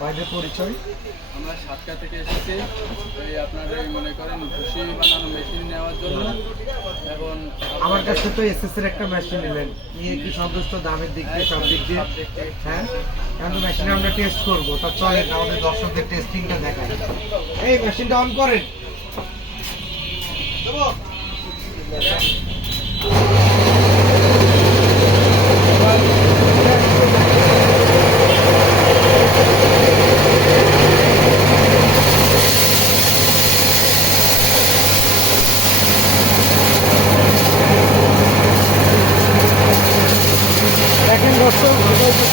ভাইদের পরিচয়। আমরা সাতকা থেকে এসেছি এই আপনার এই মনে করেন ভুসি বানানো মেশিন নেওয়ার জন্য। এখন আমার কাছে তো এসএস এর একটা মেশিন নিলেন, নিয়ে কি সন্তুষ্ট দামের দিক দিয়ে সব দিক দিয়ে? হ্যাঁ, কারণ মেশিনে আমরা টেস্ট করবো, তা চলেন আমাদের দর্শকদের টেস্টিংটা দেখাই। এই মেশিনটা অন করেন। দেখেন দর্শক,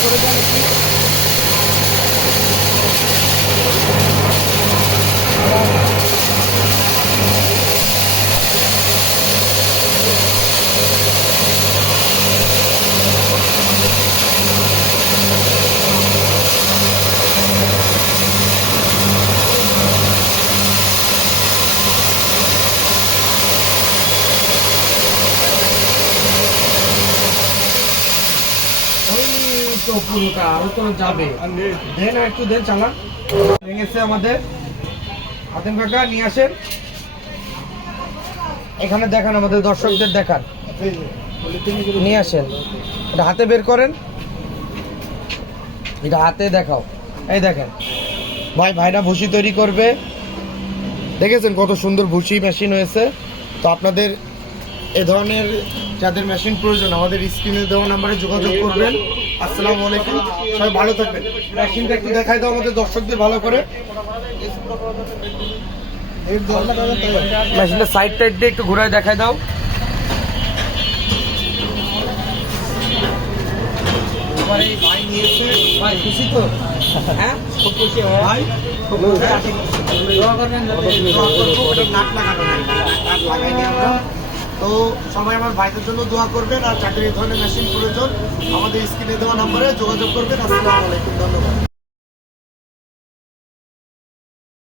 করে দেন একটু। ওই তো পুরোটা আরো তো যাবে, দেন একটু দেন, চালান। ভেঙেছে আমাদের। আতেম কাকা নিয়ে আসেন, এখানে দেখান, আমাদের দর্শকদের দেখান, নিয়ে আসেন। এটা হাতে বের করেন, এটা হাতে দেখাও। এই দেখেন ভাই, ভাইরা ভুসি তৈরি করবে। দেখেছেন কত সুন্দর ভুসি মেশিন হয়েছে। তো আপনাদের এ ধরনের যাদের মেশিন প্রয়োজন আমাদের স্ক্রিনে দেওয়া নাম্বারে যোগাযোগ করবেন। আসসালামু আলাইকুম, সবাই ভালো থাকবেন। মেশিনটা একটু দেখাই দাও আমাদের দর্শকদের ভালো করে। মেশিনটা সাইড টাইড দিয়ে একটু ঘুরায় দেখাই দাও। ভাই নিয়েছে, ভাই খুশি তো? হ্যাঁ, খুব খুশি ভাই। নাক লাগানো নাই, নাক লাগাইনি আমরা। তো সবাই আমার ভাইদের জন্য দোয়া করবেন, আর যাদের এই ধরনের মেশিন প্রয়োজন আমাদের স্ক্রিনে দেওয়া নাম্বারে যোগাযোগ করবেন। আসসালামু আলাইকুম, ধন্যবাদ।